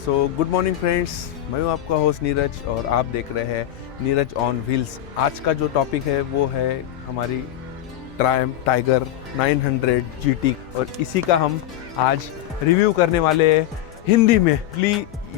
Good morning friends, मैं हूँ आपका होस्ट नीरज और आप देख रहे हैं नीरज ऑन व्हील्स। आज का जो टॉपिक है वो है हमारी ट्रायम्फ टाइगर 900 GT और इसी का हम आज रिव्यू करने वाले हैं हिंदी में।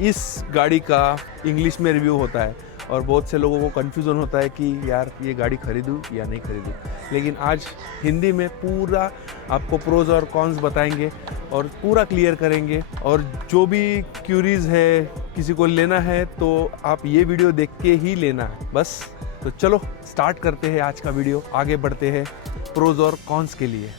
इस गाड़ी का इंग्लिश में रिव्यू होता है और बहुत से लोगों को कन्फ्यूज़न होता है कि यार ये गाड़ी खरीदूँ या नहीं खरीदूँ, लेकिन आज हिंदी में पूरा आपको प्रोज और कॉन्स बताएंगे और पूरा क्लियर करेंगे। और जो भी क्यूरीज है, किसी को लेना है तो आप ये वीडियो देख के ही लेना है बस। तो चलो स्टार्ट करते हैं आज का वीडियो, आगे बढ़ते हैं प्रोज और कॉन्स के लिए।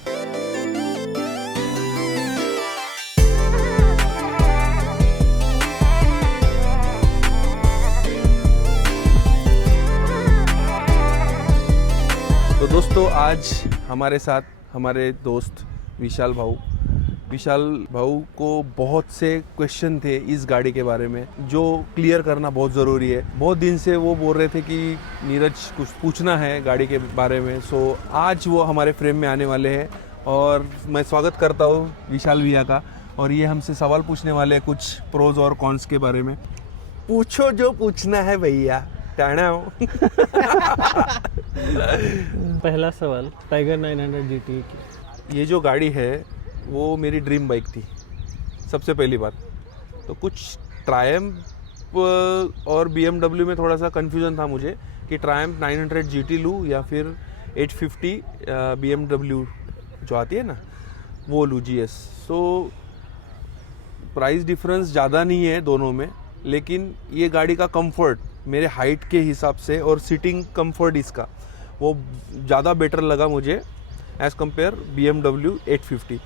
तो दोस्तों, आज हमारे साथ हमारे दोस्त विशाल भाऊ को बहुत से क्वेश्चन थे इस गाड़ी के बारे में जो क्लियर करना बहुत ज़रूरी है। बहुत दिन से वो बोल रहे थे कि नीरज कुछ पूछना है गाड़ी के बारे में, सो आज वो हमारे फ्रेम में आने वाले हैं और मैं स्वागत करता हूँ विशाल भैया का। और ये हमसे सवाल पूछने वाले हैं कुछ प्रोज और कॉन्स के बारे में। पूछो जो पूछना है भैया। पहला सवाल, टाइगर 900 GT की ये जो गाड़ी है वो मेरी ड्रीम बाइक थी सबसे पहली बात। तो कुछ ट्रायम्फ और BMW में थोड़ा सा कन्फ्यूज़न था मुझे कि ट्रायम्फ 900 GT लूँ या फिर 850 BMW जो आती है ना वो लूँ GS। सो प्राइस डिफरेंस ज़्यादा नहीं है दोनों में, लेकिन ये गाड़ी का कंफर्ट मेरे हाइट के हिसाब से और सीटिंग कंफर्ट इसका वो ज़्यादा बेटर लगा मुझे एज़ कम्पेयर BMW 850।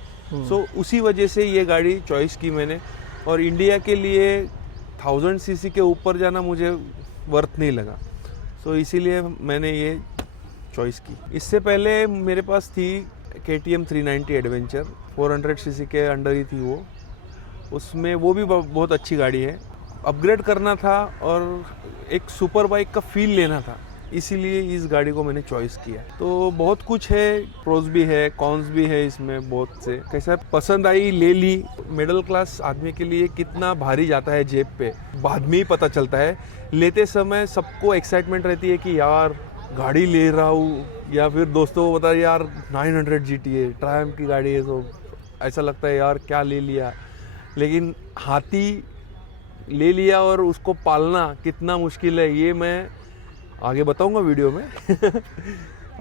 सो उसी वजह से ये गाड़ी चॉइस की मैंने। और इंडिया के लिए 1000 cc के ऊपर जाना मुझे वर्थ नहीं लगा, सो इसीलिए मैंने ये चॉइस की। इससे पहले मेरे पास थी KTM 390 एडवेंचर, 400 cc के अंडर ही थी वो। उसमें वो भी बहुत अच्छी गाड़ी है। अपग्रेड करना था और एक सुपर बाइक का फील लेना था, इसीलिए इस गाड़ी को मैंने चॉइस किया। तो बहुत कुछ है, प्रोज भी है, कॉन्स भी है इसमें बहुत से। कैसा पसंद आई ले ली। मिडिल क्लास आदमी के लिए कितना भारी जाता है जेब पे बाद में ही पता चलता है। लेते समय सबको एक्साइटमेंट रहती है कि यार गाड़ी ले रहा हूँ, या फिर दोस्तों को बता यार 900 GT है, ट्रायम्फ की गाड़ी है, तो ऐसा लगता है यार क्या ले लिया। लेकिन हाथी ले लिया और उसको पालना कितना मुश्किल है ये मैं आगे बताऊंगा वीडियो में।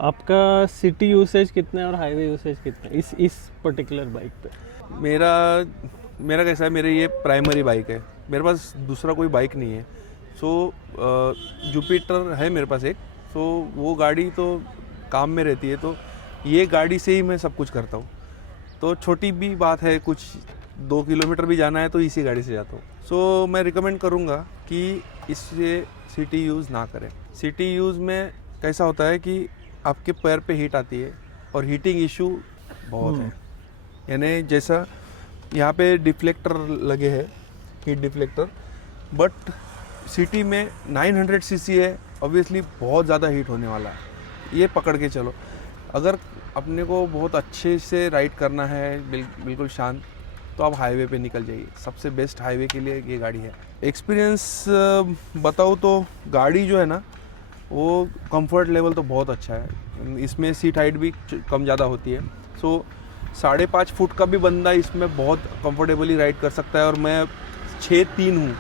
आपका सिटी यूसेज कितना है और हाईवे यूसेज कितना है इस पर्टिकुलर बाइक पे? मेरा कैसा है, मेरे ये प्राइमरी बाइक है, मेरे पास दूसरा कोई बाइक नहीं है। सो जुपिटर है मेरे पास एक, सो वो गाड़ी तो काम में रहती है, तो ये गाड़ी से ही मैं सब कुछ करता हूँ। तो छोटी भी बात है, कुछ 2 किलोमीटर भी जाना है तो इसी गाड़ी से जाता हूँ। सो मैं रिकमेंड करूँगा कि इससे सिटी यूज़ ना करें। सिटी यूज़ में कैसा होता है कि आपके पैर पे हीट आती है और हीटिंग इशू बहुत है। यानी जैसा यहाँ पे डिफ्लेक्टर लगे हैं, हीट डिफ्लेक्टर, बट सिटी में 900 cc है, ऑब्वियसली बहुत ज़्यादा हीट होने वाला है। ये पकड़ के चलो। अगर अपने को बहुत अच्छे से राइड करना है बिल्कुल शांत, तो आप हाईवे पे निकल जाइए। सबसे बेस्ट हाईवे के लिए ये गाड़ी है। एक्सपीरियंस बताओ तो गाड़ी जो है ना वो कंफर्ट लेवल तो बहुत अच्छा है। इसमें सीट हाइट भी कम ज़्यादा होती है। सो 5.5 फुट का भी बंदा इसमें बहुत कंफर्टेबली राइड कर सकता है। और मैं 6'3" हूँ,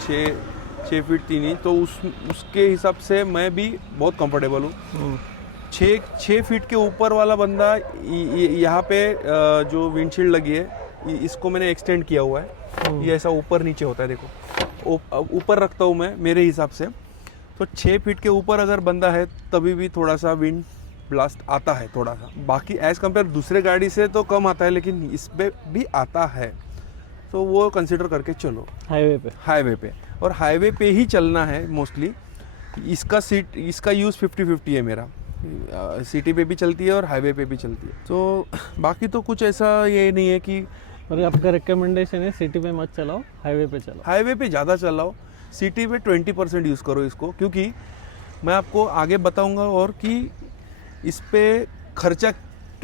6 फीट 3 इंच, तो उसके हिसाब से मैं भी बहुत कंफर्टेबल हूँ। 6 फीट के ऊपर वाला बंदा यहाँ पे जो विंडशील्ड लगी है इसको मैंने एक्सटेंड किया हुआ है। ये ऐसा ऊपर नीचे होता है, देखो ऊपर रखता हूँ मैं मेरे हिसाब से। तो 6 फीट के ऊपर अगर बंदा है तभी भी थोड़ा सा विंड ब्लास्ट आता है थोड़ा सा। बाकी एज़ कम्पेयर दूसरे गाड़ी से तो कम आता है, लेकिन इस पे भी आता है, तो वो कंसिडर करके चलो हाईवे पे। और हाईवे पे ही चलना है मोस्टली। इसका यूज़ 50-50 है मेरा। सिटी पे भी चलती है और हाईवे पे भी चलती है। तो बाकी तो कुछ ऐसा ये नहीं है कि, और आपका रिकमेंडेशन है सिटी पे मत चलाओ, हाईवे पे चलाओ। हाईवे पे ज़्यादा चलाओ, सिटी पे 20% यूज़ करो इसको, क्योंकि मैं आपको आगे बताऊंगा और कि इस पे खर्चा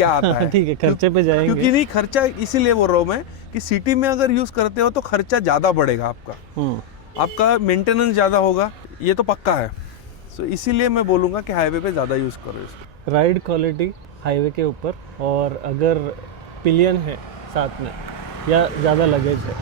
क्या आता है। ठीक है, खर्चे पे जाएंगे। क्योंकि नहीं, खर्चा इसीलिए बोल रहा हूँ मैं कि सिटी में अगर यूज करते हो तो खर्चा ज्यादा बढ़ेगा आपका, आपका मेंटेनेंस ज्यादा होगा, ये तो पक्का है। सो इसीलिए मैं बोलूँगा कि हाईवे पे ज़्यादा यूज़ करो इसको। राइड क्वालिटी हाईवे के ऊपर, और अगर पिलियन है साथ में या ज़्यादा लगेज है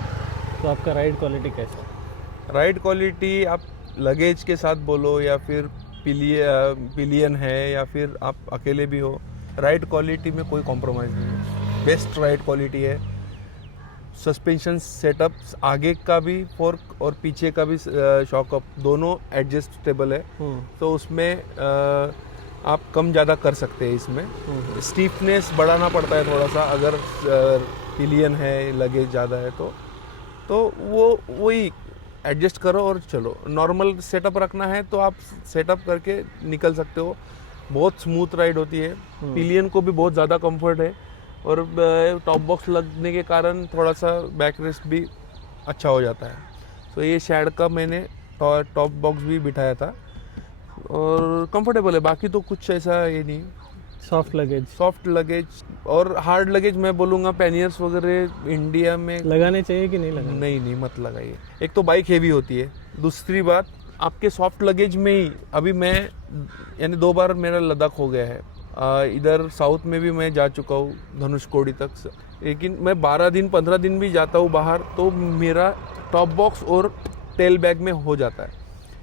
तो आपका राइड क्वालिटी कैसा है? राइड क्वालिटी आप लगेज के साथ बोलो या फिर पिलियन है या फिर आप अकेले भी हो, राइड क्वालिटी में कोई कॉम्प्रोमाइज़ नहीं है, बेस्ट राइड क्वालिटी है। सस्पेंशन सेटअप आगे का भी फोर्क और पीछे का भी शॉक अप दोनों एडजस्टेबल है, तो उसमें आप कम ज़्यादा कर सकते हैं। इसमें स्टीफनेस बढ़ाना पड़ता है थोड़ा सा, अगर पिलियन है, लगेज ज़्यादा है तो वो वही एडजस्ट करो और चलो। नॉर्मल सेटअप रखना है तो आप सेटअप करके निकल सकते हो। बहुत स्मूथ राइड होती है, पिलियन को भी बहुत ज़्यादा कंफर्ट है, और टॉप बॉक्स लगने के कारण थोड़ा सा बैक रेस्ट भी अच्छा हो जाता है। तो ये शैड का मैंने टॉप बॉक्स भी बिठाया था और कंफर्टेबल है, बाकी तो कुछ ऐसा ये नहीं। सॉफ्ट लगेज और हार्ड लगेज मैं बोलूँगा पैनियर्स वगैरह इंडिया में लगाने चाहिए कि नहीं लगाने? नहीं मत लगाइए। एक तो बाइक हेवी होती है, दूसरी बात आपके सॉफ्ट लगेज में ही अभी मैं यानी 2 बार मेरा लद्दाख हो गया है, इधर साउथ में भी मैं जा चुका हूँ धनुषकोडी तक, लेकिन मैं 12 दिन 15 दिन भी जाता हूँ बाहर तो मेरा टॉप बॉक्स और टेल बैग में हो जाता है,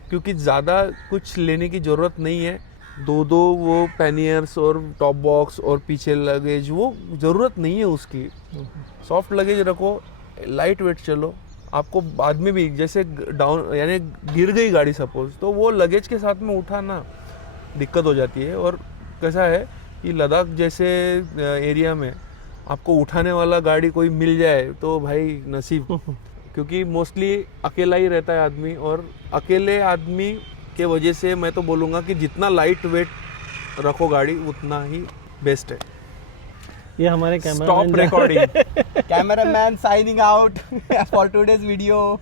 क्योंकि ज़्यादा कुछ लेने की ज़रूरत नहीं है। 2 वो पैनियर्स और टॉप बॉक्स और पीछे लगेज वो ज़रूरत नहीं है उसकी। सॉफ्ट लगेज रखो, लाइट वेट चलो, आपको बाद में भी जैसे डाउन यानी गिर गई गाड़ी सपोज, तो वो लगेज के साथ में उठाना दिक्कत हो जाती है। और कैसा है कि लद्दाख जैसे एरिया में आपको उठाने वाला गाड़ी कोई मिल जाए तो भाई नसीब, क्योंकि मोस्टली अकेला ही रहता है आदमी, और अकेले आदमी के वजह से मैं तो बोलूँगा कि जितना लाइट वेट रखो गाड़ी उतना ही बेस्ट है। ये हमारे stop recording, cameraman signing out for today's video.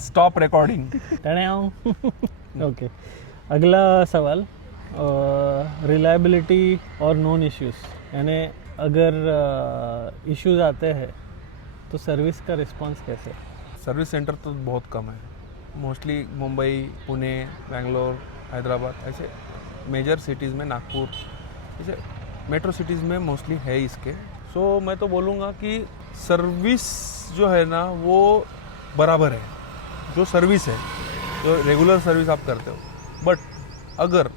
Stop recording. Okay, अगला सवाल, रिलायबिलिटी और नॉन इश्यूज, यानी अगर इश्यूज आते हैं तो सर्विस का रिस्पांस कैसे? सर्विस सेंटर तो बहुत कम है, मोस्टली मुंबई, पुणे, बेंगलोर, हैदराबाद ऐसे मेजर सिटीज़ में, नागपुर ऐसे मेट्रो सिटीज़ में मोस्टली है इसके। सो मैं तो बोलूँगा कि सर्विस जो है ना वो बराबर है, जो सर्विस है, जो रेगुलर सर्विस आप करते हो, बट अगर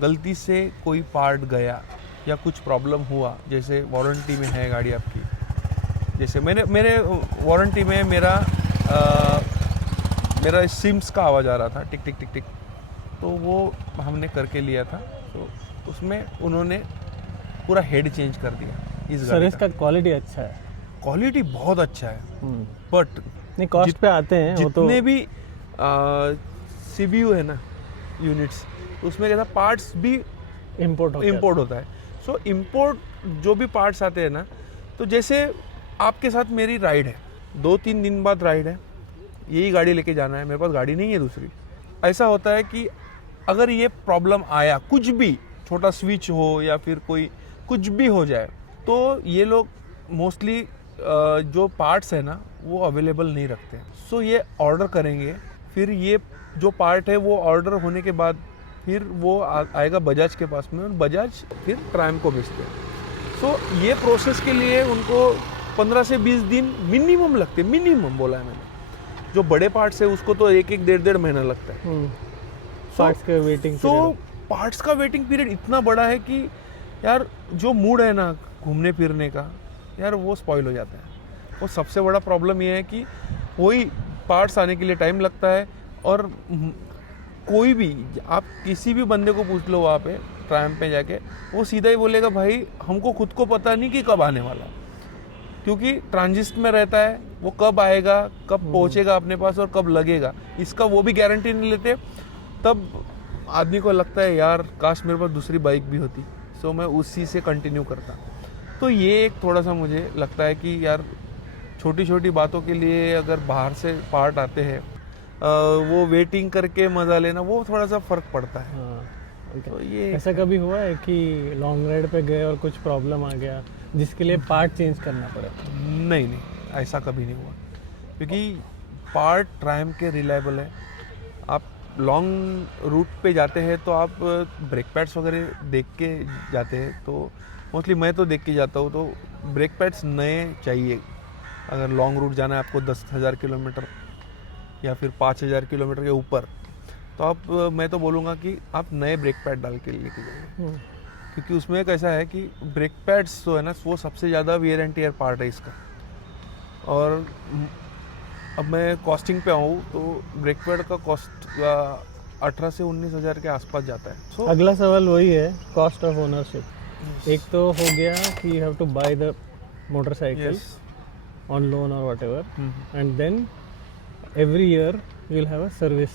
गलती से कोई पार्ट गया या कुछ प्रॉब्लम हुआ, जैसे वारंटी में है गाड़ी आपकी, जैसे मेरे वारंटी में मेरा सिम्स का आवाज़ आ रहा था, टिक टिक टिक टिक, तो वो हमने करके लिया था, तो उसमें उन्होंने पूरा हेड चेंज कर दिया इस गाड़ी सर्विस का क्वालिटी अच्छा है, क्वालिटी बहुत अच्छा है, बट नहीं कॉस्ट पे आते हैं वो तो। जितने भी CBU है ना यूनिट्स, उसमें कैसा पार्ट्स भी इम्पोर्ट होता है। सो इम्पोर्ट जो भी पार्ट्स आते हैं ना, तो जैसे आपके साथ मेरी राइड है, 2-3 दिन बाद राइड है, यही गाड़ी लेके जाना है, मेरे पास गाड़ी नहीं है दूसरी। ऐसा होता है कि अगर ये प्रॉब्लम आया, कुछ भी छोटा स्विच हो या फिर कोई कुछ भी हो जाए, तो ये लोग मोस्टली जो पार्ट्स है ना वो अवेलेबल नहीं रखते हैं। सो ये ऑर्डर करेंगे, फिर ये जो पार्ट है वो ऑर्डर होने के बाद फिर वो आएगा बजाज के पास में, और बजाज फिर प्राइम को भेजते हैं। सो ये प्रोसेस के लिए उनको 15 से 20 दिन मिनिमम लगते हैं, मिनिमम बोला है मैंने। जो बड़े पार्ट्स है उसको तो 1-1, 1.5 महीना लगता है। पार्ट्स का वेटिंग पार्ट्स का वेटिंग पीरियड इतना बड़ा है कि यार जो मूड है ना घूमने फिरने का, यार वो स्पॉइल हो जाता है। और सबसे बड़ा प्रॉब्लम ये है कि वही पार्ट्स आने के लिए टाइम लगता है, और कोई भी आप किसी भी बंदे को पूछ लो वहाँ पे ट्रायम पे जाके, वो सीधा ही बोलेगा भाई हमको खुद को पता नहीं कि कब आने वाला, क्योंकि ट्रांजिट में रहता है, वो कब आएगा, कब पहुँचेगा अपने पास और कब लगेगा, इसका वो भी गारंटी नहीं लेते। तब आदमी को लगता है यार काश मेरे पास दूसरी बाइक भी होती, सो मैं उसी से कंटिन्यू करता। तो ये एक थोड़ा सा मुझे लगता है कि यार छोटी छोटी बातों के लिए अगर बाहर से पार्ट आते हैं, वो वेटिंग करके मज़ा लेना, वो थोड़ा सा फ़र्क पड़ता है। तो ये ऐसा कभी हुआ है कि लॉन्ग राइड पे गए और कुछ प्रॉब्लम आ गया जिसके लिए पार्ट चेंज करना पड़ा? नहीं, ऐसा कभी नहीं हुआ, क्योंकि पार्ट ट्रायम्फ के रिलायबल है। आप लॉन्ग रूट पे जाते हैं तो आप ब्रेक पैड्स वगैरह देख के जाते हैं, तो मोस्टली मैं तो देख के जाता हूँ, तो ब्रेक पैड्स नए चाहिए। अगर लॉन्ग रूट जाना है आपको 10,000 किलोमीटर या फिर 5,000 किलोमीटर के ऊपर, तो आप मैं तो बोलूँगा कि आप नए ब्रेक पैड डाल के लेके जाइए, क्योंकि उसमें एक ऐसा है कि ब्रेक पैड्स जो है ना, वो सबसे ज़्यादा वियर एंड टियर पार्ट है इसका। और अब मैं कॉस्टिंग पे आऊँ तो ब्रेक पैड का कॉस्ट 18 से 19,000 के आसपास जाता है। अगला सवाल वही है, कॉस्ट ऑफ ओनरशिप। एक तो हो गया कि you have to buy the motorcycle on loan और whatever, and then every year you will have a service.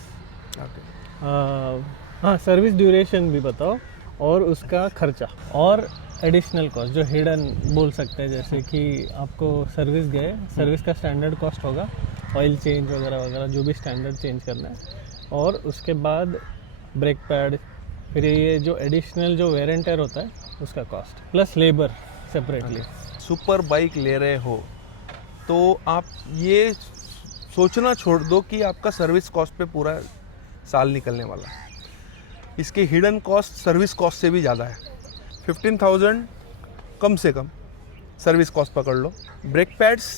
हाँ, सर्विस ड्यूरेशन भी बताओ और उसका खर्चा और एडिशनल कॉस्ट जो हिडन बोल सकते हैं, जैसे कि आपको सर्विस गए, सर्विस का स्टैंडर्ड कॉस्ट होगा, ऑयल चेंज वगैरह वगैरह जो भी स्टैंडर्ड चेंज करना है, और उसके बाद ब्रेक पैड, फिर ये जो एडिशनल जो वेयर एंड टेयर होता है उसका cost, plus labour separately. Super bike ले रहे हो तो आप ये सोचना छोड़ दो कि आपका सर्विस कॉस्ट पे पूरा साल निकलने वाला है। इसके हिडन कॉस्ट सर्विस कॉस्ट से भी ज़्यादा है। 15,000 कम से कम सर्विस कॉस्ट पकड़ लो। ब्रेक पैड्स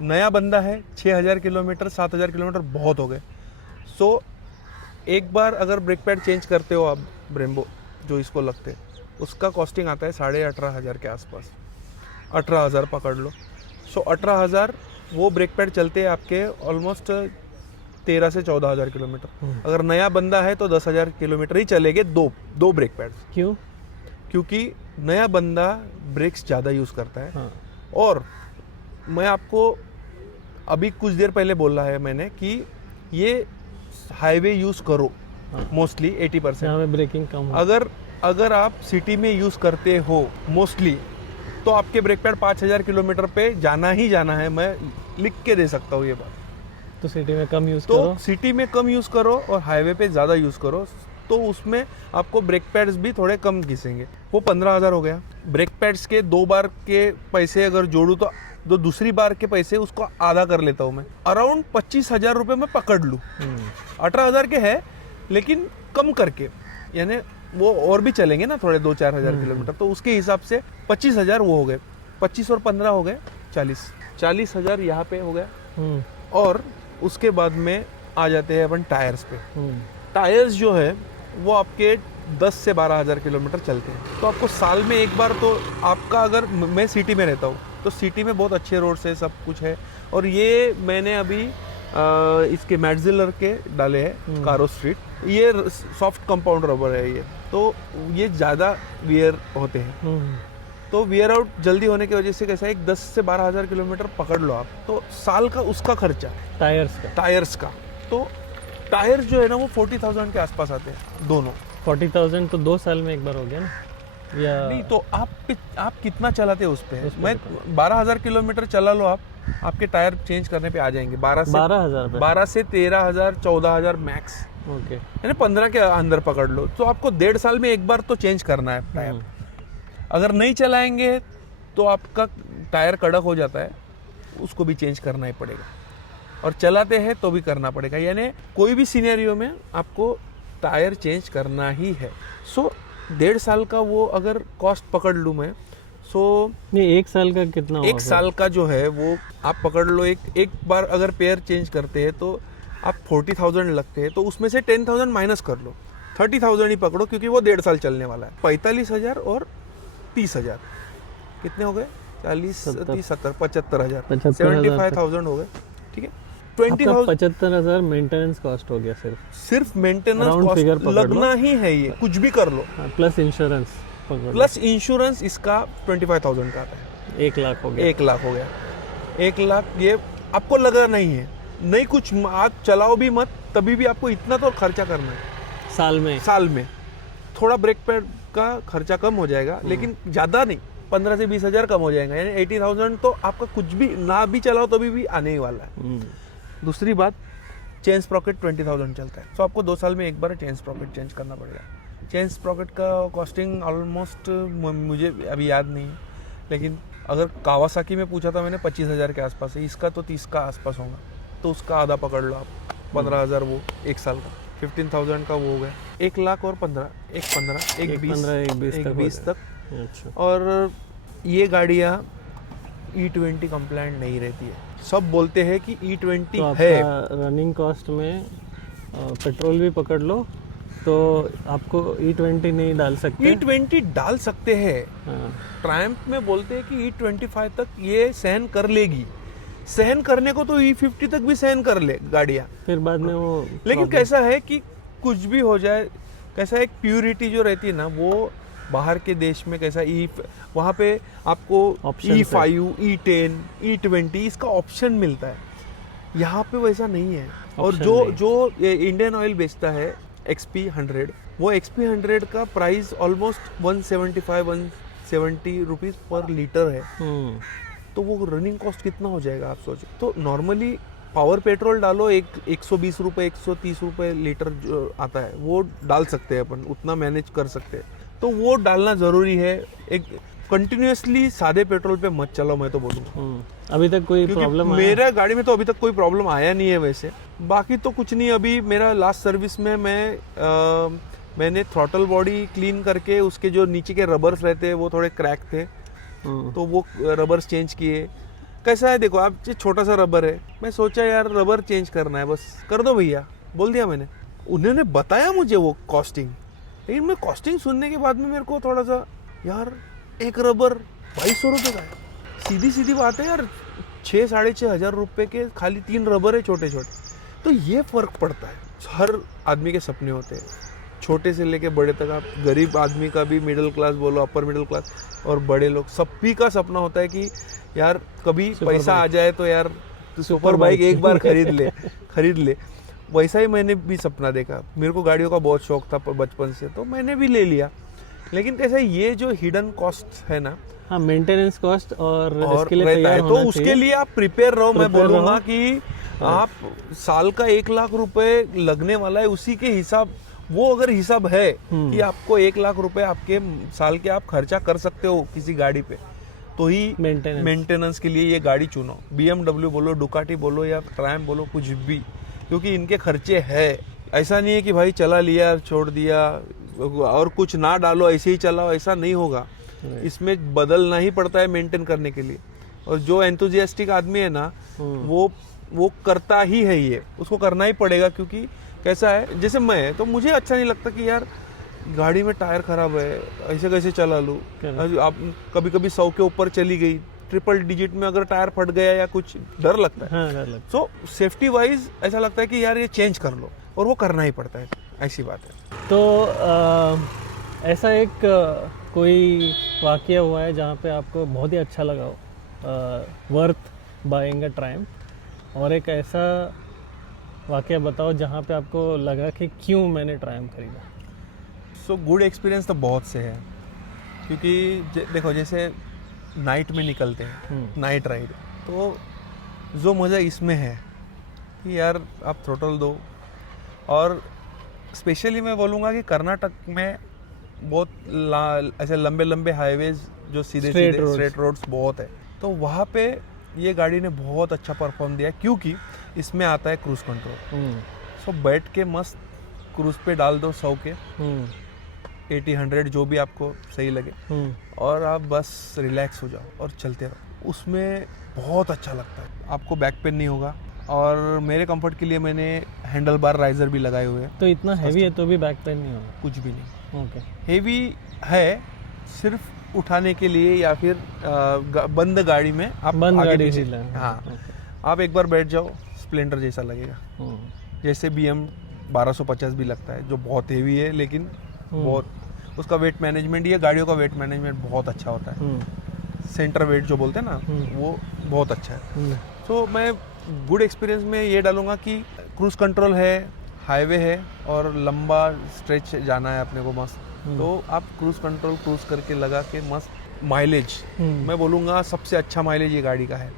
नया बंदा है, 6,000 किलोमीटर 7,000 किलोमीटर बहुत हो गए। सो एक बार अगर ब्रेक पैड चेंज करते हो आप, ब्रेम्बो जो इसको लगते हैं, उसका कॉस्टिंग आता है 18,500 के आसपास, 18,000 पकड़ लो। सो 18,000 वो ब्रेक पैड चलते हैं आपके ऑलमोस्ट 13 से 14,000 किलोमीटर। अगर नया बंदा है तो 10,000 किलोमीटर ही चलेंगे दो ब्रेक पैड्स। क्यों? क्योंकि नया बंदा ब्रेक्स ज़्यादा यूज़ करता है। हाँ। और मैं आपको अभी कुछ देर पहले बोला है मैंने कि ये हाईवे यूज़ करो, मोस्टली 80%। जहाँ में ब्रेकिंग कम हो। अगर आप सिटी में यूज़ करते हो मोस्टली, तो आपके ब्रेक पैड 5,000 किलोमीटर पे जाना ही जाना है। मैं लिख के दे सकता हूँ ये बात। तो सिटी में कम यूज़ तो करो। सिटी में कम यूज़ करो और हाईवे पे ज़्यादा यूज़ करो, तो उसमें आपको ब्रेक पैड्स भी थोड़े कम घिसेंगे। वो 15,000 हो गया। ब्रेक पैड्स के 2 बार के पैसे अगर जोड़ूँ तो दूसरी बार के पैसे उसको आधा कर लेता हूँ मैं, अराउंड 25,000 रुपये में पकड़ लूँ। 18,000 के है लेकिन कम करके, यानी वो और भी चलेंगे ना थोड़े 2-4 हज़ार किलोमीटर, तो उसके हिसाब से 25,000 वो हो गए। 25 और 15 हो गए 40,000 यहाँ पे हो गया। और उसके बाद में आ जाते हैं अपन टायर्स पे। टायर्स जो है वो आपके 10 से 12,000 किलोमीटर चलते हैं। तो आपको साल में एक बार तो आपका, अगर मैं सिटी में रहता हूँ तो सिटी में बहुत अच्छे रोड्स है, सब कुछ है। और ये मैंने अभी इसके मैटजिलर के डाले हैं, कारो स्ट्रीट। ये सॉफ्ट कंपाउंड रबर है ये, तो ये ज़्यादा वियर होते हैं। तो वियर आउट जल्दी होने की वजह से कैसा है, 10 से 12,000 किलोमीटर पकड़ लो आप, तो साल का उसका खर्चा टायर्स का। तो टायर्स जो है ना वो 40,000 के आसपास आते हैं दोनों। 40,000 तो 2 साल में एक बार हो गया ना? या नहीं, तो आप कितना चलाते हो उस पे? मैं 12,000 किलोमीटर चला लो आप, आपके टायर चेंज करने पे आ जाएंगे 12 से 13,000 14,000 मैक्स। ओके, यानी 15 के अंदर पकड़ लो। तो आपको 1.5 साल में एक बार तो चेंज करना है टायर। अगर नहीं चलाएंगे तो आपका टायर कड़क हो जाता है, उसको भी चेंज करना ही पड़ेगा। और चलाते हैं तो भी करना पड़ेगा, यानी कोई भी सिनेरियो में आपको टायर चेंज करना ही है। सो 1.5 साल का वो अगर कॉस्ट पकड़ लूँ मैं, सो नहीं, 1 साल का कितना होगा? 1 साल का जो है वो आप पकड़ लो, एक बार अगर पेयर चेंज करते हैं तो आप 40,000 लगते हैं, तो उसमें से 10,000 माइनस कर लो, 30,000 ही पकड़ो, क्योंकि वो 1.5 साल चलने वाला है। 45,000 और 30,000 कितने हो गए? 40 30 70 75,000 75,000 हो गए। ठीक है, 20,000 75,000 मेंटेनेंस कॉस्ट हो गया। सिर्फ मेंटेनेंस कॉस्ट लगना ही है, ये कुछ भी कर लो, प्लस इंश्योरेंस प्लस इंश्योरेंस इसका 25,000 का आता है। 1 लाख हो गया। 1 लाख हो गया। 1 लाख ये आपको लगा नहीं है, नहीं कुछ आप चलाओ भी मत, तभी भी आपको इतना तो खर्चा करना है साल में। थोड़ा ब्रेक पैड का खर्चा कम हो जाएगा, लेकिन ज़्यादा नहीं, 15 से 20,000 कम हो जाएगा। यानी 80,000 तो आपका कुछ भी ना भी चलाओ तभी भी आने ही वाला है। दूसरी बात, चेन स्प्रॉकेट 20,000 चलता है, तो आपको 2 साल में एक बार चेन स्प्रॉकेट चेंज करना पड़ेगा। चेन स्प्रॉकेट का कॉस्टिंग ऑलमोस्ट मुझे अभी याद नहीं है, लेकिन अगर कावासाकी में पूछा था मैंने 25,000 के आसपास है, इसका तो 30 का आसपास होगा, तो उसका आधा पकड़ लो आप, 15,000 वो एक साल का, 15,000 का वो हो गया, 1 लाख और 15, एक 15, एक 20 तक। अच्छा। और ये गाड़ियाँ E20 कंप्लाइंट नहीं रहती है। सब बोलते हैं कि E20 तो है, आपका रनिंग कॉस्ट में पेट्रोल भी पकड़ लो तो आपको E20 नहीं डाल सकते। E20 डाल सकते हैं। हाँ। ट्रायम्फ में बोलते हैं कि E25 तक ये सहन कर लेगी। सहन करने को तो E50 तक भी सहन कर ले गाड़ियाँ, फिर बाद में वो लेकिन कैसा है कि कुछ भी हो जाए, कैसा एक प्योरिटी जो रहती है ना, वो बाहर के देश में कैसा वहाँ पे आपको Options E5, E10, E20 इसका ऑप्शन मिलता है, यहाँ पे वैसा नहीं है। और Option जो नहीं। जो इंडियन ऑयल बेचता है XP100, वो XP100 का प्राइस ऑलमोस्ट 175-170 रुपीज़ पर लीटर है। तो वो रनिंग कॉस्ट कितना हो जाएगा आप सोचो। तो नॉर्मली पावर पेट्रोल डालो, 120 रुपये 130 रुपये लीटर जो आता है वो डाल सकते हैं अपन, उतना मैनेज कर सकते हैं, तो वो डालना ज़रूरी है। एक कंटिन्यूसली सादे पेट्रोल पे मत चलो, मैं तो बोलूँगा। अभी तक कोई प्रॉब्लम मेरा गाड़ी में तो अभी तक कोई प्रॉब्लम आया नहीं है वैसे। बाकी तो कुछ नहीं, अभी मेरा लास्ट सर्विस में मैंने थ्रॉटल बॉडी क्लीन करके उसके जो नीचे के रबर्स रहते हैं वो थोड़े क्रैक थे, तो वो रबर्स चेंज किए। कैसा है देखो, आप ये छोटा सा रबर है, मैं सोचा यार रबर चेंज करना है, बस कर दो भैया, बोल दिया मैंने। उन्होंने बताया मुझे वो कॉस्टिंग, लेकिन मैं कॉस्टिंग सुनने के बाद में मेरे को थोड़ा सा यार, एक रबर 2200 रुपये का है। सीधी सीधी बात है यार, 6-6.5 हज़ार रुपये के खाली 3 रबर है छोटे छोटे। तो ये फ़र्क पड़ता है। हर आदमी के सपने होते हैं, छोटे से लेके बड़े तक। आप गरीब आदमी का भी, मिडिल क्लास बोलो, अपर मिडिल क्लास, और बड़े लोग, सभी का सपना होता है कि यार कभी पैसा आ जाए तो यार सुपर बाइक एक बार खरीद ले। वैसा ही मैंने भी सपना देखा। मेरे को गाड़ियों का बहुत शौक था बचपन से, तो मैंने भी ले लिया। लेकिन कैसा ये जो हिडन कॉस्ट है ना, हाँ, मेंटेनेंस कॉस्ट और इसके लिए रहता तैयार है, तो होना उसके चाहिए। लिए आप प्रिपेयर रहो। मैं Prepare बोलूंगा रहो। कि आप साल का 1 लाख रुपए लगने वाला है, उसी के हिसाब, वो अगर हिसाब है कि आपको 1 लाख रुपए आपके साल के आप खर्चा कर सकते हो किसी गाड़ी पे, तो ही मेंटेनेंस के लिए ये गाड़ी चुनो। BMW बोलो, डुकाटी बोलो या ट्रायम्फ बोलो, कुछ भी, क्योंकि इनके खर्चे है। ऐसा नहीं है कि भाई चला लिया छोड़ दिया और कुछ ना डालो ऐसे ही चलाओ, ऐसा नहीं होगा। इसमें बदलना ही पड़ता है मेंटेन करने के लिए। और जो एंथुजियास्टिक आदमी है ना, वो करता ही है, ये उसको करना ही पड़ेगा। क्योंकि कैसा है, जैसे मैं, तो मुझे अच्छा नहीं लगता कि यार गाड़ी में टायर खराब है, ऐसे कैसे चला लूँ। आप कभी कभी 100 के ऊपर चली गई, ट्रिपल डिजिट में अगर टायर फट गया या कुछ, डर लगता है। हाँ, डर लगता है। सो सेफ्टी वाइज ऐसा लगता है कि यार ये चेंज कर लो, और वो करना ही पड़ता है, ऐसी बात है। तो ऐसा एक कोई वाकया हुआ है जहाँ पे आपको बहुत ही अच्छा लगा हो, वर्थ बाइंग अ ट्रायम्फ, और एक ऐसा वाकया बताओ जहाँ पे आपको लगा कि क्यों मैंने ट्रायम्फ खरीदा। सो गुड एक्सपीरियंस तो बहुत से है, क्योंकि देखो जैसे नाइट में निकलते हैं, नाइट राइड, तो जो मज़ा इसमें है कि यार आप थ्रोटल दो। और स्पेशली मैं बोलूँगा कि कर्नाटक में बहुत ऐसे लंबे लंबे हाईवेज जो सीधे स्ट्रेट रोड्स बहुत है, तो वहाँ पे ये गाड़ी ने बहुत अच्छा परफॉर्म दिया, क्योंकि इसमें आता है क्रूज कंट्रोल। सो बैठ के मस्त क्रूज पे डाल दो 100 के 80-100 जो भी आपको सही लगे, और आप बस रिलैक्स हो जाओ और चलते रहो। उसमें बहुत अच्छा लगता है, आपको बैक पेन नहीं होगा। और मेरे कंफर्ट के लिए मैंने हैंडल बार राइजर भी लगाए हुए हैं। तो इतना हैवी है तो भी बैक पेन नहीं होगा? कुछ भी नहीं। ओके। हेवी है सिर्फ उठाने के लिए, या फिर बंद गाड़ी में आप आगे पीछे, हाँ, आप एक बार बैठ जाओ, स्प्लेंडर जैसा लगेगा। जैसे BM 1250 भी लगता है, जो बहुत हेवी है, लेकिन बहुत उसका वेट मैनेजमेंट, ये गाड़ियों का वेट मैनेजमेंट बहुत अच्छा होता है। सेंटर वेट जो बोलते हैं ना, वो बहुत अच्छा है। तो मैं गुड एक्सपीरियंस में ये डालूंगा कि क्रूज कंट्रोल है, हाईवे है, और लंबा स्ट्रेच जाना है अपने को मस्त, तो आप क्रूज कंट्रोल क्रूज करके लगा के मस्त माइलेज, मैं बोलूँगा सबसे अच्छा माइलेज ये गाड़ी का है।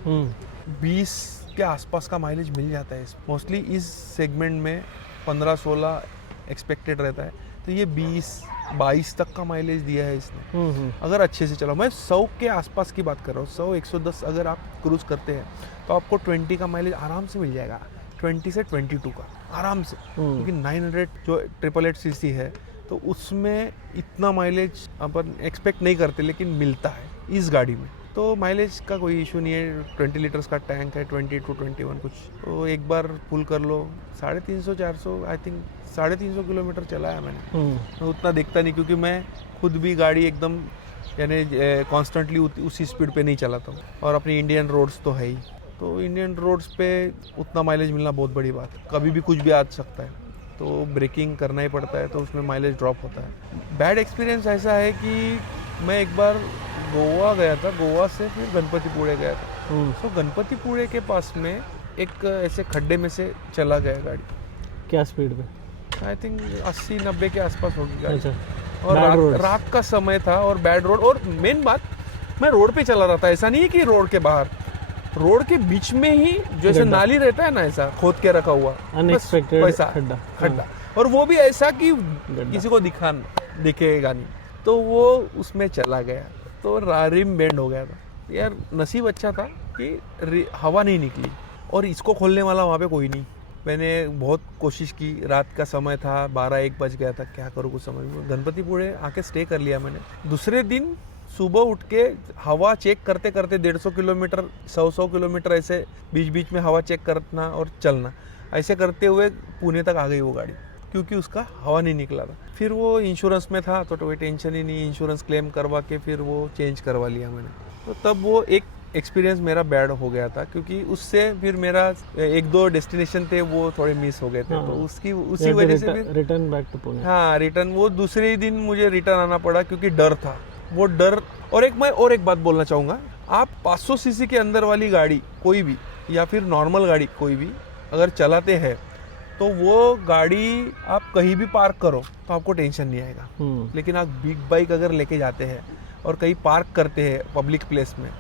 20 के आसपास का माइलेज मिल जाता है मोस्टली। इस सेगमेंट में 15-16 एक्सपेक्टेड रहता है, तो ये 20 22 तक का माइलेज दिया है इसने, अगर अच्छे से चलाओ। मैं 100 के आसपास की बात कर रहा हूँ, 100 110 अगर आप क्रूज करते हैं तो आपको 20 का माइलेज आराम से मिल जाएगा, 20 से 22 का आराम से। क्योंकि 900 जो 888 सीसी है तो उसमें इतना माइलेज अपन एक्सपेक्ट नहीं करते, लेकिन मिलता है इस गाड़ी में। तो माइलेज का कोई इशू नहीं है, 20 लीटर्स का टैंक है, 20 to 21 कुछ, तो एक बार फुल कर लो। 350 400 आई थिंक 350 किलोमीटर चला है मैंने। मैं उतना देखता नहीं क्योंकि मैं खुद भी गाड़ी एकदम यानी कॉन्स्टेंटली उसी स्पीड पे नहीं चलाता हूँ, और अपनी इंडियन रोड्स तो है ही, तो इंडियन रोड्स पे उतना माइलेज मिलना बहुत बड़ी बात है। कभी भी कुछ भी आ सकता है, तो ब्रेकिंग करना ही पड़ता है, तो उसमें माइलेज ड्रॉप होता है। बैड एक्सपीरियंस ऐसा है कि मैं एक बार गोवा गया था, गोवा से फिर गणपतिपुणे गया था। तो गणपतिपुणे के पास में एक ऐसे खड्डे में से चला गया गाड़ी। क्या स्पीड पे? आई थिंक 80-90 के आसपास होगी गाड़ी। अच्छा, और रात का समय था और बैड रोड, और मेन बात मैं रोड पे चला रहा था, ऐसा नहीं है कि रोड के बाहर, रोड के बीच में ही जैसे नाली रहता है ना, ऐसा खोद के रखा हुआ अनएक्सपेक्टेड वैसा खड्डा, और वो भी ऐसा कि किसी को दिखेगा नहीं, तो वो उसमें चला गया, तो रिम बेंड हो गया था यार। नसीब अच्छा था कि हवा नहीं निकली, और इसको खोलने वाला वहाँ पे कोई नहीं। मैंने बहुत कोशिश की, रात का समय था, 12-1 बज गया था, क्या करूँ कुछ समझ में। गणपतिपुणे आके स्टे कर लिया मैंने। दूसरे दिन सुबह उठ के हवा चेक करते करते 150 किलोमीटर 100 किलोमीटर ऐसे बीच बीच में हवा चेक करना और चलना, ऐसे करते हुए पुणे तक आ गई वो गाड़ी, क्योंकि उसका हवा नहीं निकला था। फिर वो इंश्योरेंस में था तो कोई टेंशन ही नहीं, इंश्योरेंस क्लेम करवा के फिर वो चेंज करवा लिया मैंने। तो तब वो एक एक्सपीरियंस मेरा बैड हो गया था, क्योंकि उससे फिर मेरा 1-2 डेस्टिनेशन थे वो थोड़े मिस हो गए थे। तो उसी वजह से फिर रिटर्न बैक टू पुणे। हाँ, रिटर्न वो दूसरे दिन मुझे रिटर्न आना पड़ा, क्योंकि डर था, वो डर। और एक बात बोलना चाहूँगा, आप 500 सीसी के अंदर वाली गाड़ी कोई भी, या फिर नॉर्मल गाड़ी कोई भी अगर चलाते हैं तो वो गाड़ी आप कहीं भी पार्क करो तो आपको टेंशन नहीं आएगा। लेकिन आप बिग बाइक अगर लेके जाते हैं और कहीं पार्क करते हैं पब्लिक प्लेस में,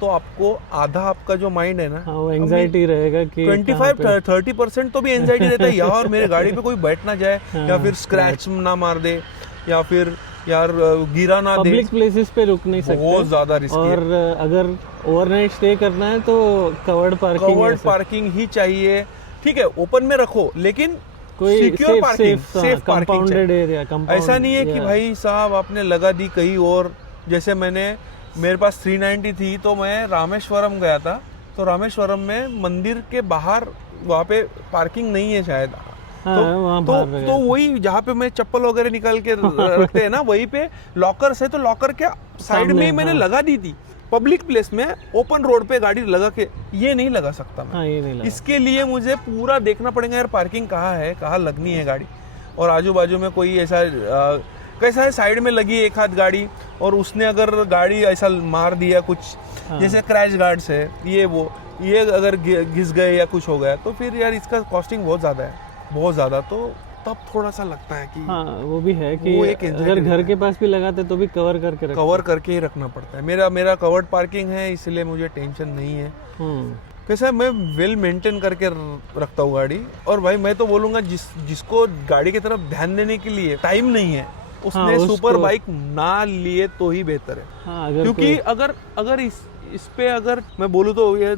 तो आपको आधा आपका जो माइंड है ना, वो एंजाइटी रहेगा कि 25-30% तो भी एंजाइटी रहता है यार, मेरे गाड़ी पे कोई बैठ ना जाए, या फिर स्क्रैच ना मार दे, या फिर यार गिरा ना दे। पब्लिक प्लेसेस पे रुक नहीं सकते, बहुत ज्यादा रिस्की है। और अगर ओवरनाइट स्टे करना है तो कवर्ड पार्किंग ही चाहिए। ठीक है, ओपन में रखो, लेकिन कोई secure parking, safe compounded area. ऐसा नहीं है कि भाई साहब आपने लगा दी कहीं और। जैसे मेरे पास 390 थी, तो मैं रामेश्वरम गया था, तो रामेश्वरम में मंदिर के बाहर वहाँ पे पार्किंग नहीं है शायद। तो वही जहाँ पे मैं चप्पल वगैरह निकाल के रखते हैं ना, वहीं पे लॉकर्स है, तो लॉकर के साइड में मैंने लगा दी थी। पब्लिक प्लेस में ओपन रोड पे गाड़ी लगा के ये नहीं लगा सकता मैं। ये नहीं लगा। इसके लिए मुझे पूरा देखना पड़ेगा यार, पार्किंग कहाँ है, कहाँ लगनी है गाड़ी, और आजू बाजू में कोई ऐसा कैसा है, साइड में लगी एक हाथ गाड़ी, और उसने अगर गाड़ी ऐसा मार दिया कुछ, जैसे क्रैश गार्ड्स है, ये अगर घिस गए या कुछ हो गया, तो फिर यार इसका कॉस्टिंग बहुत ज़्यादा है, बहुत ज़्यादा। तो तब थोड़ा सा लगता है कि वो भी है कि अगर घर के पास भी लगाते तो भी कवर करके ही रखना पड़ता है। मेरा कवर्ड पार्किंग है, इसलिए मुझे टेंशन नहीं है। कैसा मैं वेल मेंटेन करके रखता हूँ गाड़ी। और भाई मैं तो बोलूँगा जिसको गाड़ी की तरफ ध्यान देने के लिए टाइम नहीं है, उसने सुपर बाइक ना लिए तो ही बेहतर है। क्योंकि अगर इस पे अगर मैं बोलूँ तो ये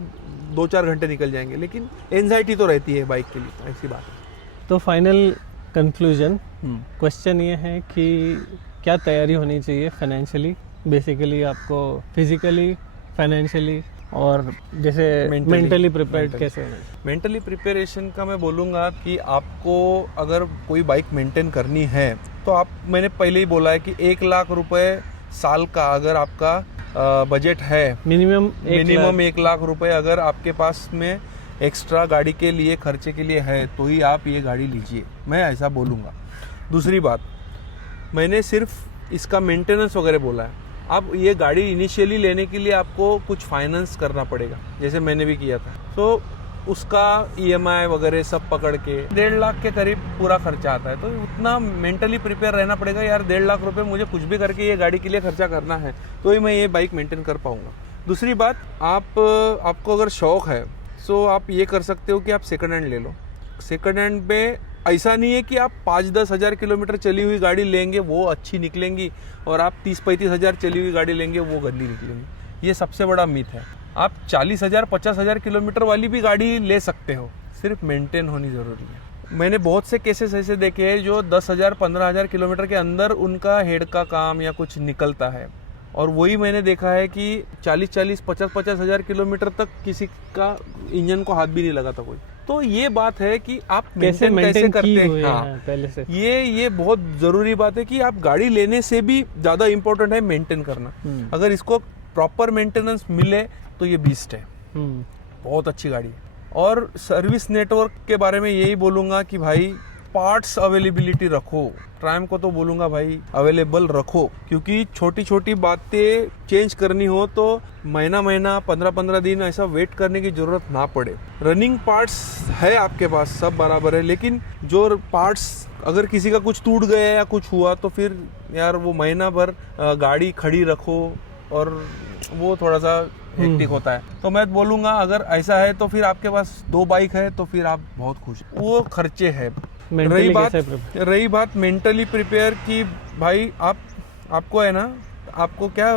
2-4 घंटे निकल जाएंगे, लेकिन एंजाइटी तो रहती है बाइक के लिए, ऐसी बात है। तो फाइनल कंक्लूजन क्वेश्चन ये है कि क्या तैयारी होनी चाहिए फाइनेंशियली, बेसिकली आपको फिजिकली, फाइनेंशियली, और जैसे मेंटली प्रिपेयर्ड कैसे? मेंटली प्रिपरेशन का मैं बोलूँगा कि आपको अगर कोई बाइक मेंटेन करनी है तो मैंने पहले ही बोला है कि 1 लाख रुपए साल का अगर आपका बजट है, मिनिमम 1 लाख रुपए अगर आपके पास में एक्स्ट्रा गाड़ी के लिए खर्चे के लिए है, तो ही आप ये गाड़ी लीजिए, मैं ऐसा बोलूँगा। दूसरी बात, मैंने सिर्फ इसका मेंटेनेंस वगैरह बोला है। अब ये गाड़ी इनिशियली लेने के लिए आपको कुछ फाइनेंस करना पड़ेगा, जैसे मैंने भी किया था, तो उसका EMI वगैरह सब पकड़ के 1.5 लाख के करीब पूरा खर्चा आता है। तो उतना मेंटली प्रिपेयर रहना पड़ेगा यार, 1.5 लाख रुपए मुझे कुछ भी करके ये गाड़ी के लिए खर्चा करना है, तो ही मैं ये बाइक मेंटेन कर पाऊँगा। दूसरी बात, आपको अगर शौक है तो आप ये कर सकते हो कि आप सेकंड हैंड ले लो। सेकंड हैंड पे ऐसा नहीं है कि आप 5-10 हज़ार किलोमीटर चली हुई गाड़ी लेंगे वो अच्छी निकलेंगी और आप 30-35 हज़ार चली हुई गाड़ी लेंगे वो गंदी निकलेंगी। ये सबसे बड़ा मिथ है। आप 40,000 50,000 किलोमीटर वाली भी गाड़ी ले सकते हो, सिर्फ मेंटेन होनी ज़रूरी है। मैंने बहुत से केसेस ऐसे देखे हैं जो 10,000 15,000 किलोमीटर के अंदर उनका हेड का काम या कुछ निकलता है, और वही मैंने देखा है कि 40-40 50-50 हज़ार किलोमीटर तक किसी का इंजन को हाथ भी नहीं लगा था कोई। तो ये बात है कि आप मेंटेन कैसे करते हैं। हाँ, पहले से ये बहुत ज़रूरी बात है कि आप गाड़ी लेने से भी ज़्यादा इम्पोर्टेंट है मेंटेन करना। अगर इसको प्रॉपर मेंटेनेंस मिले तो ये बीस्ट है, बहुत अच्छी गाड़ी है। और सर्विस नेटवर्क के बारे में यही बोलूँगा कि भाई पार्ट्स अवेलेबिलिटी रखो। ट्रायम्फ को तो बोलूँगा भाई अवेलेबल रखो, क्योंकि छोटी छोटी बातें चेंज करनी हो तो महीना 15-15 दिन ऐसा वेट करने की ज़रूरत ना पड़े। रनिंग पार्ट्स है आपके पास, सब बराबर है, लेकिन जो पार्ट्स अगर किसी का कुछ टूट गया या कुछ हुआ तो फिर यार वो महीना भर गाड़ी खड़ी रखो और वो थोड़ा सा हेक्टिक होता है। तो मैं बोलूँगा अगर ऐसा है तो फिर आपके पास 2 बाइक है तो फिर आप बहुत खुश हैं। वो खर्चे है। रही बात मेंटली प्रिपेयर की, भाई आपको है ना, आपको क्या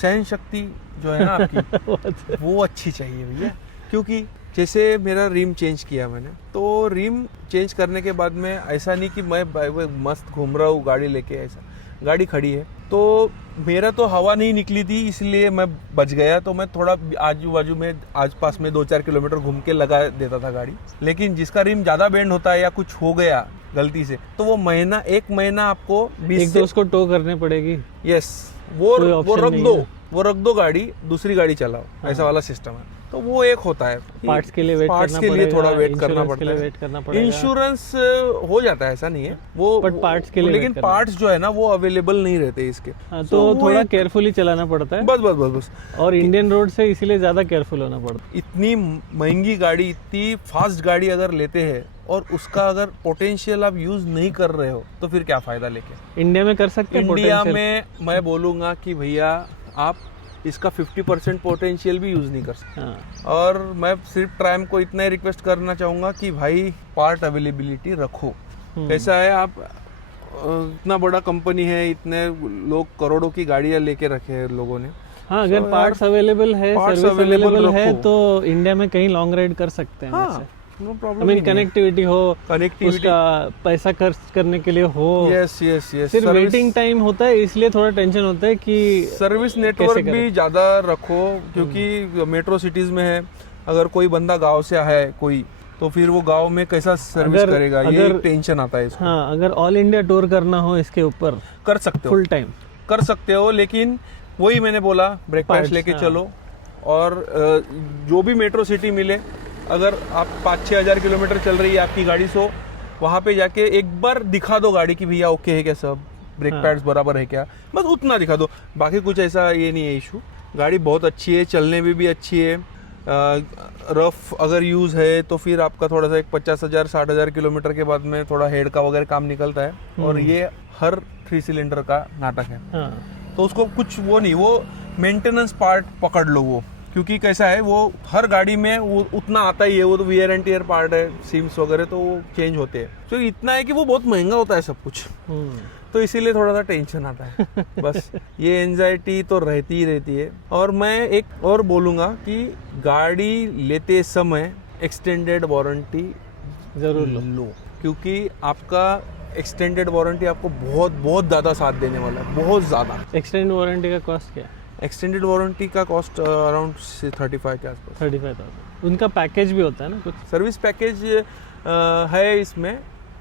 सहन शक्ति जो है ना आपकी वो अच्छी चाहिए भैया। क्योंकि जैसे मेरा रिम चेंज किया मैंने, तो रिम चेंज करने के बाद में ऐसा नहीं कि मैं मस्त घूम रहा हूँ गाड़ी लेके, ऐसा गाड़ी खड़ी है तो मेरा तो हवा नहीं निकली थी इसलिए मैं बच गया, तो मैं थोड़ा आजू बाजू में आसपास में 2-4 किलोमीटर घूम के लगा देता था गाड़ी। लेकिन जिसका रिम ज़्यादा बेंड होता है या कुछ हो गया गलती से तो वो एक महीना आपको 20 से उसको टो करने पड़ेगी। यस, वो रख दो गाड़ी, दूसरी गाड़ी चलाओ, ऐसा वाला सिस्टम है। तो वो एक होता है, पार्ट्स के लिए थोड़ा वेट करना पड़ता है। इंश्योरेंस हो जाता है, ऐसा नहीं है वो, बट पार्ट्स के लिए, लेकिन पार्ट्स जो है ना वो अवेलेबल नहीं रहते इसके। तो थोड़ा केयरफुली चलाना पड़ता है। बस। और इंडियन रोड से इसीलिए ज्यादा केयरफुल होना पड़ता है। इतनी महंगी गाड़ी, इतनी फास्ट गाड़ी अगर लेते हैं और उसका अगर पोटेंशियल आप यूज नहीं कर रहे हो तो फिर क्या फायदा लेके। इंडिया में कर सकते हैं। इंडिया में मैं बोलूँगा कि भैया आप इसका 50% पोटेंशियल भी यूज नहीं कर सकते। और मैं सिर्फ ट्रायम्फ को इतना ही रिक्वेस्ट करना चाहूँगा कि भाई पार्ट अवेलेबिलिटी रखो। कैसा है, आप इतना बड़ा कंपनी है, इतने लोग करोड़ों की गाड़ियाँ लेके रखे हैं लोगों ने। हाँ, अगर पार्ट्स अवेलेबल है, सर्विस अवेलेबल है तो इंडिया में कहीं लॉन्ग राइड कर सकते हैं। हाँ, नो प्रॉब्लम। कनेक्टिविटी हो, उसका पैसा खर्च करने के लिए हो। यस। सिर्फ वेटिंग टाइम होता है, इसलिए थोड़ा टेंशन होता है कि सर्विस नेटवर्क भी ज्यादा रखो, क्योंकि मेट्रो सिटीज में है, अगर कोई बंदा गांव से है कोई, तो फिर वो गांव में कैसा सर्विस करेगा, ये टेंशन आता है इसको। हाँ, अगर ऑल इंडिया टूर करना हो इसके ऊपर कर सकते हो, फुल टाइम कर सकते हो, लेकिन वही मैंने बोला ब्रेक पैड्स लेके चलो। और जो भी मेट्रो सिटी मिले, अगर आप 5-6 हज़ार किलोमीटर चल रही है आपकी गाड़ी, सो वहाँ पे जाके एक बार दिखा दो गाड़ी की भैया ओके है क्या, सब ब्रेक पैड्स बराबर है क्या, बस उतना दिखा दो। बाकी कुछ ऐसा ये नहीं है इशू। गाड़ी बहुत अच्छी है, चलने में भी अच्छी है। रफ अगर यूज़ है तो फिर आपका थोड़ा सा एक 50,000 60,000 किलोमीटर के बाद में थोड़ा हेड का वगैरह काम निकलता है। और ये हर 3 सिलेंडर का नाटक है। तो उसको कुछ वो नहीं, वो मेंटेनेंस पार्ट पकड़ लो वो, क्योंकि कैसा है वो हर गाड़ी में वो उतना आता ही है, वो तो वियर एंड टियर पार्ट है, सीम्स वगैरह तो वो चेंज होते हैं। तो इतना है कि वो बहुत महंगा होता है सब कुछ, तो इसीलिए थोड़ा सा टेंशन आता है। बस ये एंजाइटी तो रहती ही रहती है। और मैं एक और बोलूँगा कि गाड़ी लेते समय एक्सटेंडेड वारंटी जरूर लो, क्योंकि आपका एक्सटेंडेड वारंटी आपको बहुत बहुत ज़्यादा साथ देने वाला है, बहुत ज़्यादा। एक्सटेंडेड वारंटी का कॉस्ट क्या है? एक्सटेंडेड वारंटी का कॉस्ट अराउंड 35 के आसपास। 35,000। उनका पैकेज भी होता है ना कुछ? सर्विस पैकेज है इसमें,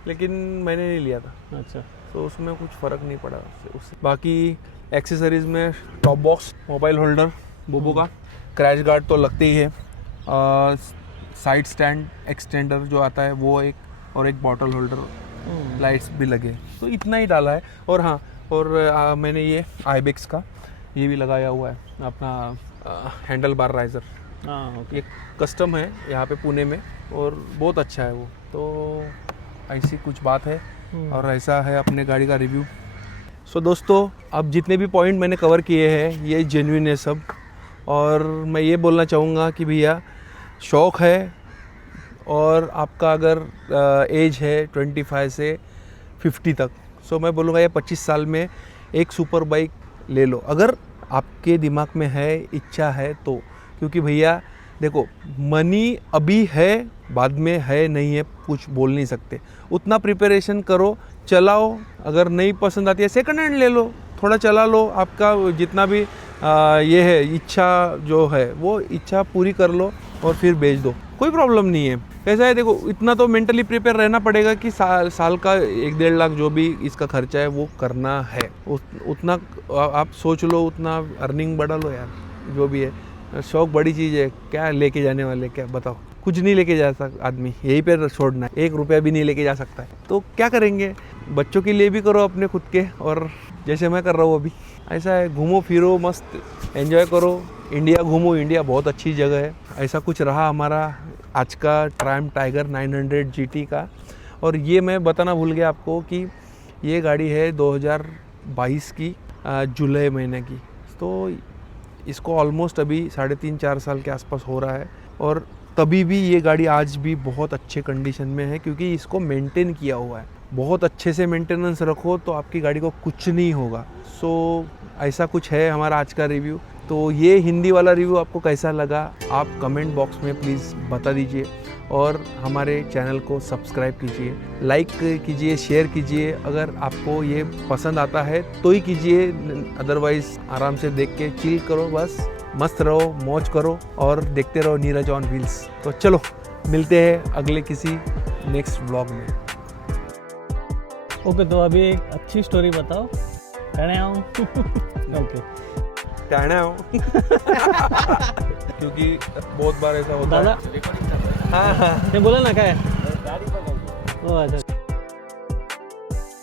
लेकिन मैंने नहीं लिया था। अच्छा, तो उसमें कुछ फ़र्क नहीं पड़ा उससे। बाकी एक्सेसरीज में टॉप बॉक्स, मोबाइल होल्डर बोबो का, क्रैश गार्ड तो लगते ही है, साइड स्टैंड एक्सटेंडर जो आता है वो एक, और एक बॉटल होल्डर, लाइट्स भी लगे, तो इतना ही डाला है। और हाँ, और मैंने ये आईबेक्स का ये भी लगाया हुआ है, अपना हैंडल बार राइजर। ये कस्टम है यहाँ पे पुणे में, और बहुत अच्छा है वो। तो ऐसी कुछ बात है, और ऐसा है अपने गाड़ी का रिव्यू। सो दोस्तों, अब जितने भी पॉइंट मैंने कवर किए हैं ये जेन्युइन है सब। और मैं ये बोलना चाहूँगा कि भैया शौक़ है और आपका अगर एज है 25 से 50 तक, सो मैं बोलूँगा ये 25 साल में एक सुपर बाइक ले लो अगर आपके दिमाग में है, इच्छा है तो। क्योंकि भैया देखो, मनी अभी है, बाद में है नहीं है कुछ बोल नहीं सकते। उतना प्रिपरेशन करो, चलाओ, अगर नहीं पसंद आती है सेकंड हैंड ले लो, थोड़ा चला लो, आपका जितना भी ये है इच्छा जो है वो इच्छा पूरी कर लो और फिर बेच दो, कोई प्रॉब्लम नहीं है। कैसा है देखो, इतना तो मेंटली प्रिपेयर रहना पड़ेगा कि साल का 1-1.5 लाख जो भी इसका खर्चा है वो करना है। उतना आप सोच लो, उतना अर्निंग बढ़ा लो यार, जो भी है। शौक बड़ी चीज़ है, क्या लेके जाने वाले, क्या बताओ, कुछ नहीं लेके जा सकता आदमी, यहीं पे छोड़ना है, 1 रुपया भी नहीं लेके जा सकता है। तो क्या करेंगे, बच्चों के लिए भी करो अपने खुद के, और जैसे मैं कर रहा हूँ अभी, ऐसा है, घूमो फिरो, मस्त एंजॉय करो, इंडिया घूमो, इंडिया बहुत अच्छी जगह है। ऐसा कुछ रहा हमारा आज का ट्रायम्फ टाइगर 900 GT का। और ये मैं बताना भूल गया आपको कि ये गाड़ी है 2022 की जुलाई महीने की, तो इसको ऑलमोस्ट अभी 3.5-4 साल के आसपास हो रहा है। और तभी भी ये गाड़ी आज भी बहुत अच्छे कंडीशन में है, क्योंकि इसको मेंटेन किया हुआ है। बहुत अच्छे से मेंटेनेंस रखो तो आपकी गाड़ी को कुछ नहीं होगा। सो ऐसा कुछ है हमारा आज का रिव्यू। तो ये हिंदी वाला रिव्यू आपको कैसा लगा आप कमेंट बॉक्स में प्लीज़ बता दीजिए, और हमारे चैनल को सब्सक्राइब कीजिए, लाइक कीजिए, शेयर कीजिए। अगर आपको ये पसंद आता है तो ही कीजिए, अदरवाइज़ आराम से देख के चिल करो, बस मस्त रहो, मौज करो और देखते रहो नीरज ऑन व्हील्स। तो चलो मिलते हैं अगले किसी नेक्स्ट व्लॉग में। ओके, तो अभी एक अच्छी स्टोरी बताओ। ओके, कहना हो क्योंकि बहुत बार ऐसा होता दादा है। हाँ हाँ, ते बोला ना काय? ओ अच्छा।